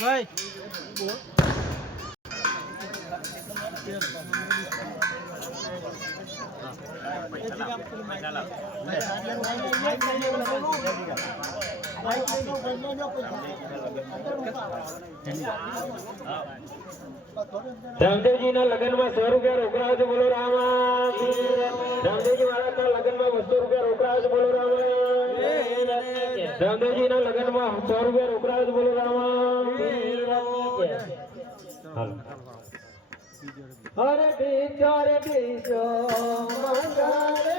ભાઈ રામદેવજી ના લગ્ન માં 100 રૂપિયા રોકડા છે બોલો રામા રામદેવજી મહારાજ ના લગ્ન માં 200 રૂપિયા રોકડા છે બોલો રામા રામદેવજી ના લગ્ન માં 100 રૂપિયા રોકડા છે બોલો રામા હરે બીજો મંગળે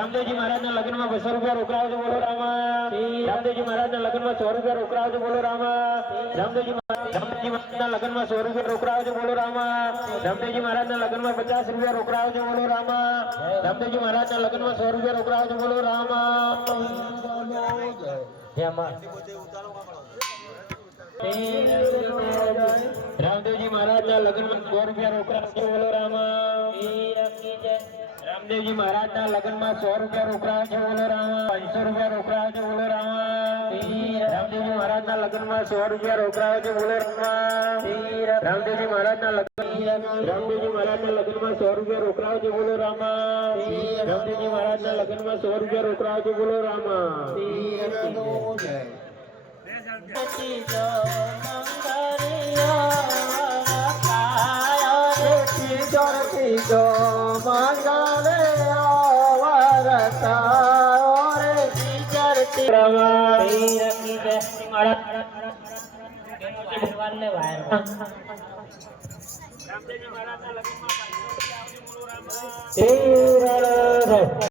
રામદેવજી મહારાજ ના લગ્ન માં 200 રૂપિયા રોકડા છે બોલો રામા રામદેવજી મહારાજ ના લગ્ન માં 100 રૂપિયા રોકડા છે બોલો રામા રામદેવજી મહારાજ ના લગ્ન માં 100 રૂપિયા રોકડા છે બોલો રામા રામદેવજી મહારાજ ના લગ્ન માં 50 રૂપિયા રોકડા છે બોલો રામા રામદેવજી મહારાજ ના લગ્ન માં 100 રૂપિયા રોકડા છે બોલો રામા રામદેવજી મહારાજ ના લગ્ન માં 100 રૂપિયા રોકડા છે બોલો રામા રામદેવજી મહારાજ ના લગ્ન માં 100 રૂપિયા રોકડા છે બોલો રામા 500 રૂપિયા રોકડા છે બોલો રામા રામદેવજી મહારાજ ના લગ્ન માં 100 રૂપિયા રોકડા છે બોલો રામા રામદેવજી મહારાજ ના લગ્ન રામદેવજી મહારાજ ના લગ્ન માં 100 રૂપિયા રોકડા છે બોલો રામા રામદેવજી મહારાજ ના લગ્ન માં 100 રૂપિયા રોકડા છે બોલો રામા રામદેવજી મહારાજ ના લગ્ન માં